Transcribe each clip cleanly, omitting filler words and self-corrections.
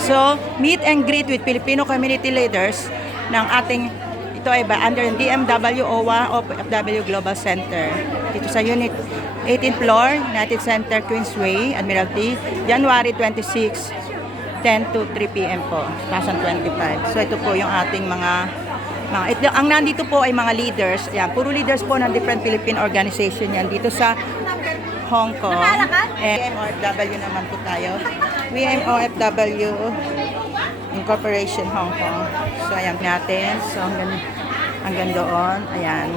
So, meet and greet with Filipino community leaders ng ating, ito ay under DMW OWA OFW Global Center. Dito sa Unit 18th floor, United Center, Queensway, Admiralty, January 26, 10 to 3 p.m. po, 2025. So, ito po yung ating ang nandito po ay mga leaders. Ayan, puro leaders po ng different Philippine organization yan dito sa Hong Kong. WMOFW naman po tayo. WMOFW Incorporation Hong Kong. So, ayan natin. So, hanggang doon. Ayan.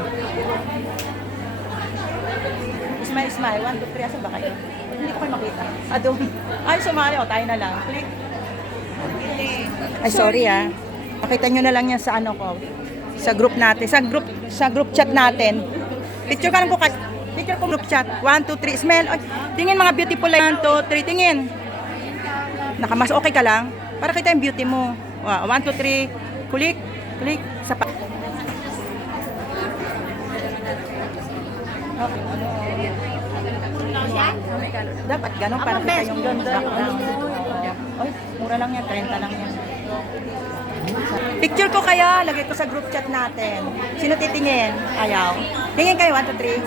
Smile. 1, 2, 3. Asan ba kayo? Hindi ko kayo makita. Doon. Ay, sumali. O, tayo na lang. Click. Ay, sorry Pakita nyo na lang yan sa sa group natin. Sa group chat natin. Picture ka lang po. Picture ko group chat. 1, 2, 3. Smell. Ay, tingin mga beautiful. 1, 2, 3. Tingin. Nakamas okay ka lang. Para kita yung beauty mo. 1, 2, 3. Kulik. Sapa. Okay. Dapat ganun para kita yung background. Oy, mura lang yan. 30 lang yan. Picture ko kaya. Lagay ko sa group chat natin. Sino titingin? Ayaw. Tingin kayo. 1, 2, 3.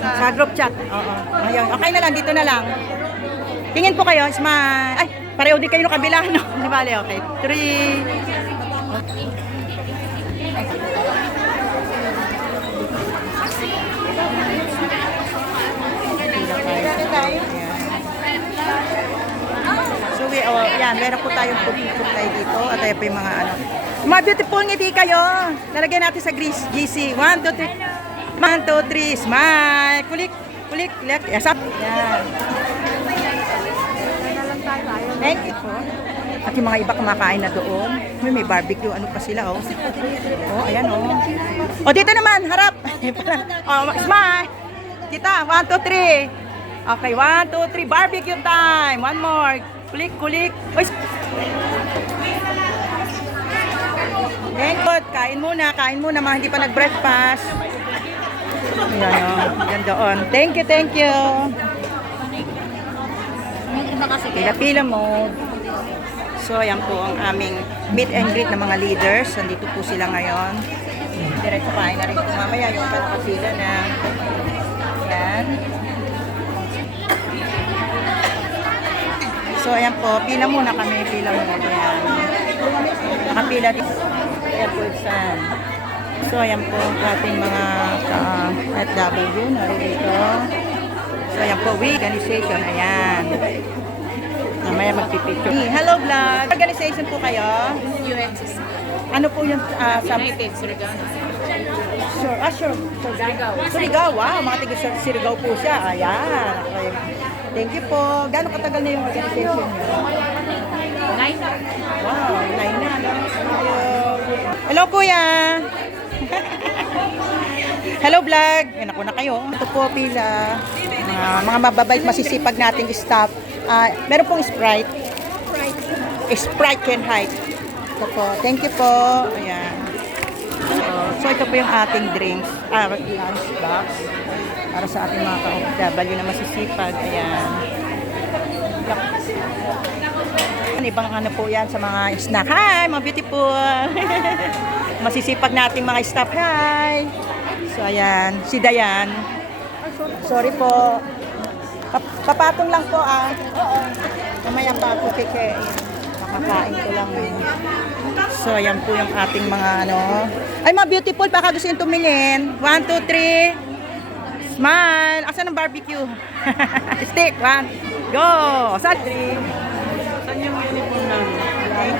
Sa group chat. Oo. Ayun. Okay na lang. Dito na lang. Tingin po kayo. Smile. Ay, pareho din kayo ng kabila. No? Di bale, okay. 3. So, yan. Meron po tayong pupay dito. At tayo po yung mga beautiful ngiti kayo. Lalagyan natin sa GC. 1, 2, 3. 1, 2, 3. Smile. Kulik. Yasap. Yan. Thank you po. At yung mga iba kumakain na doon. May barbecue. Ano pa sila, ayan, dito naman, harap. Smile. Kita, 1, 2, 3. Okay, 1, 2, 3. Barbecue time. One more. Kulik. Uy. Thank God. Kain muna. Mga hindi pa nag-breakfast. Yan doon. Thank you. Pila mode. So, ayan po ang aming meet and greet ng mga leaders. Nandito po sila ngayon. Diretso kain na rin po mamaya yung patakasila na. Yan. So, ayan po. Pila muna kami. Ayan. Nakapila dito. Ayan po saan. So, ayan po ang ating mga FW narito. So, ayan po. Organization. Ayan. Mamaya magpipicture. Hello vlog. Organization po kayo? UNCC. Ano po yung United Surigao. Sure. Surigao. Wow, mga taga Surigao po siya. Ayan. Okay. Thank you po. Gano'ng katagal na yung organization niyo? 9 na. Wow, 9 na. Hello kuya. Hello vlog. Yan ako na kayo. Ito po pila. Mga mababait masisipag nating staff. Meron pong Sprite. Sprite can hide. Ito po. Thank you po. Ayan. So ito po yung ating drinks. Lunch box. Para sa ating mga ka-OFW na masisipag. Ayan. Ibang po yan sa mga snack. Hi, mga beautiful. Masisipag nating mga staff. Hi. So ayan. Si Dayan. Sorry po. Papatong lang po Oo. Mamaya pa ako makakain ko lang. So ayan po yung ating mga Ay mga beautiful, baka gusto yung tumingin. 1, 2, 3. Smile. Asan ang barbecue? Stick. 1. Go. Saan? 3. Saan yung uniform namin?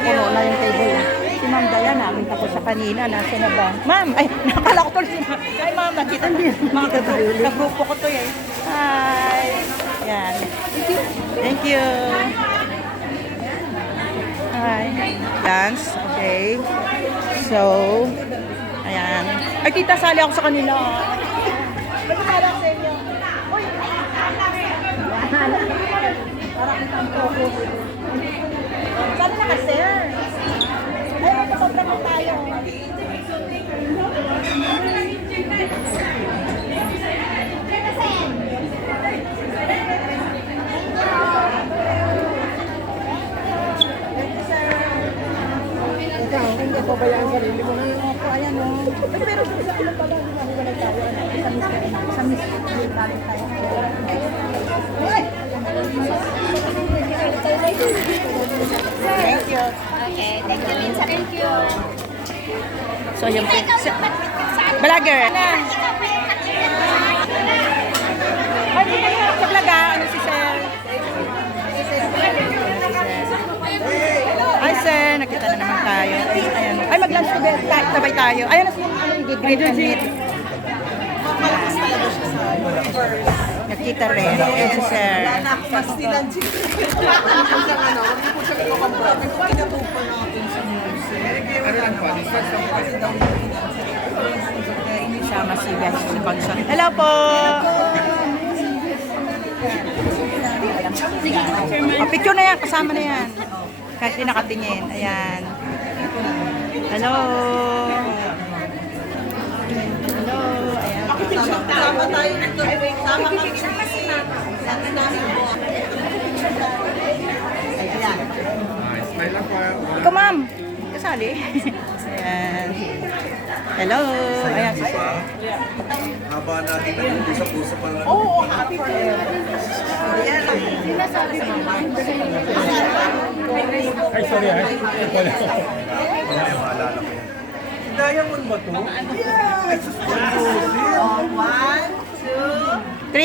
Puno na yung table. Si Ma'am Dayan, namin tapos sa kanina. Nasa na ba? Ma'am, ay, nakala ko si Ma'am. Ay, Ma'am, nakita niyo. Mga kagrupo ko to Hi. Yan. Thank you. Hi. Dance. Okay. So, ayan. Ay, tita, sali ako sa kanila. Ba't sali ako sa inyo? Uy! Para kitang focus. Sali na ka, sir. Ay, magpapabra mo tayo. pabayaan sa sarili mo na. Opo, ayan o. Pero sa ano pala, hiwalay tayo. Sa miss natin tayo. Ay! Thank you. Okay, thank you, Minsa. Thank you. So, yun po. Vlogger. Ay, hindi na yung vlog ah. Ano si Sir? Ay, Sir. Nakita na naman tayo. Ayan. Ay, mag-lunch together. Sabay tayo. Ayun na siya. Great and meet. Nakita rin. Ayan si Sir. Sama si Beth si Pagson. Hello po! Oh, picture na yan. Kasama na yan. Kahit di nakatingin. Ayan. Hello! Hello! Ayan. Sama tayo dito. Sama kami. Sama namin po. Ikaw, ma'am. Kasali. Ayan. Hello. Ayan si Sir. Haba natin ang pusa-pusa pa lang. Oo, happy birthday. Ay, sorry ay. Mamaya maalala ko yan. Diamond ba to? One, two, 3.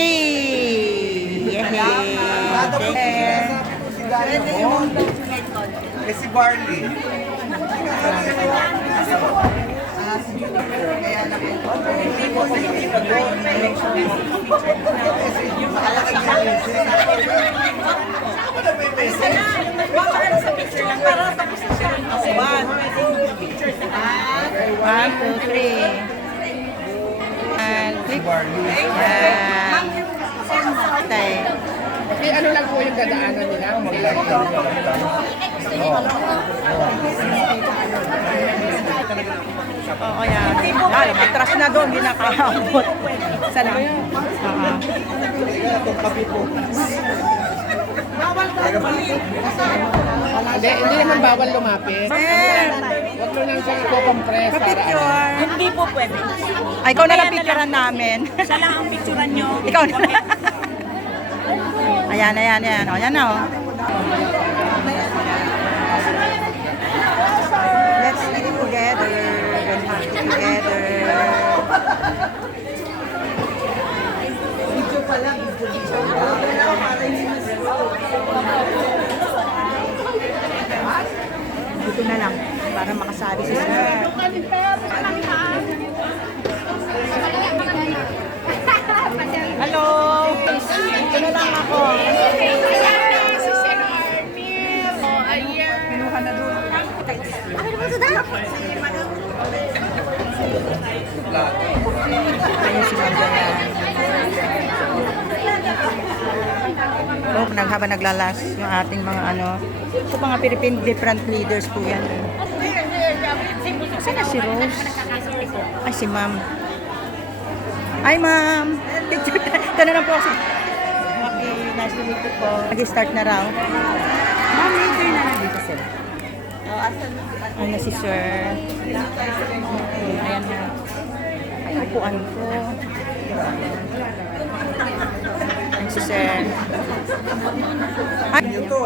Yay. pwede yung Eh si Barley. One, two, three. And click. Yan. Tay. Okay, ano lang po yung dadaanan nila? Oo, yan. Lalo, matras na doon. Hindi nakaabot. Sana. Hindi naman bawal lumapit. Sir, Huwag mo lang siyang i-compress para ano. pa-picture. Hindi po pwede. Ay, ikaw na lang picturean namin. Siya lang ang picturean nyo. Ikaw na. Ayan, ayan, ayan. O, yan na, o. Let's eat it together. Let's eat it together. Dito na lang para makasali si Sir. Hello! Dito na lang ako. Kinuha na doon. Ayun si Manda yan. Oh, habang naglalas yung ating mga ano. So, mga Philippine different leaders po yan. Saan na si Rose? Ay, si Ma'am. Hi, Ma'am. Picture. Ito na lang po si... Okay, nice to meet you po. Nag-start na raw. Ma'am, later na lang dito sila. Ay na si Sir. Okay, ayan na. Ay, upuan ko. Ayan si Sir. Ay, ayan po.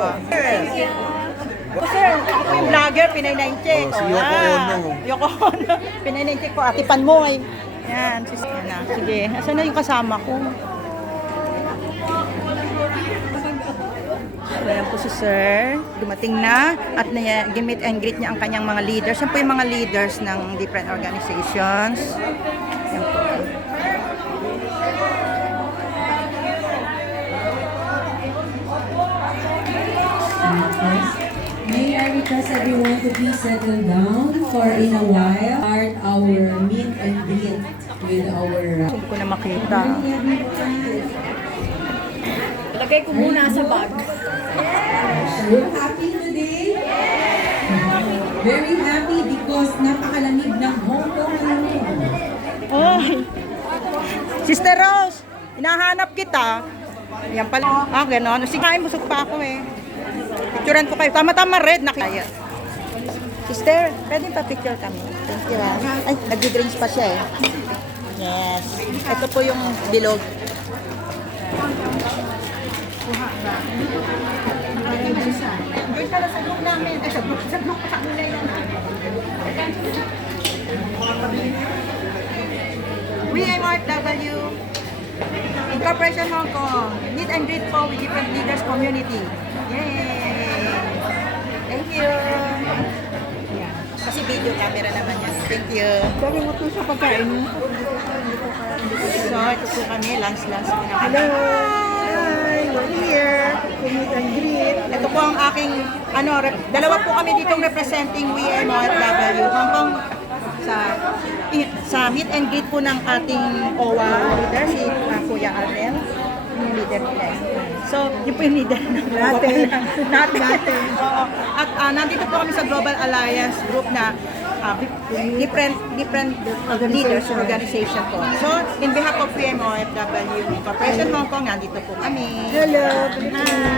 Oh, sir, ako yung vlogger, Pinay 90. Oh, si Yoko Ono. Yoko Ono. Pinay 90 ko, Atipan Moy. Yan, si Sir na. Sige, asan na yung kasama ko? So, ayan po si Sir. Dumating na at gimit and greet niya ang kanyang mga leaders. Yan po yung mga leaders ng different organizations. Yan po. May I request everyone to please settle down for in a while. Start our meet and greet with our... Hindi ko na makita. Lagay ko muna sa bag. So happy today? Very happy because napakalamig ng Hong Kong ngayon. Oy! Sister Rose, hinahanap kita. Yan pala. Ah, gano'n. Sige, busog pa ako eh. Picturean ko kayo. Tama-tama red. Nakaya. Sister, pwede pa picture kami. Thank you ha. Ay, nag-drinks pa siya eh. Yes. Ito po yung bilog. Doon ka na sa group namin. Ay, sa group sa kulay namin. WMRW Incorporation Hong Kong. Meet and greet po with different leaders community. Yay! Thank you! Yeah. Kasi video camera naman yan. Thank you. Dami mo sa pagkain mo. So, ito po kami. Lunch po na. Hello! Hi! We're here. Meet and greet. Ito po ang aking, dalawa po kami ditong representing WMRW Hong Kong sa meet and greet po ng ating OWA leader, si Kuya Arnel, yung leader nila. So, yun po yung leader ng natin. Oo. At nandito po kami sa Global Alliance Group na different leaders organization po. So, in behalf of PMOFW Corporation Hong Kong, nandito po kami. Hello! Hi!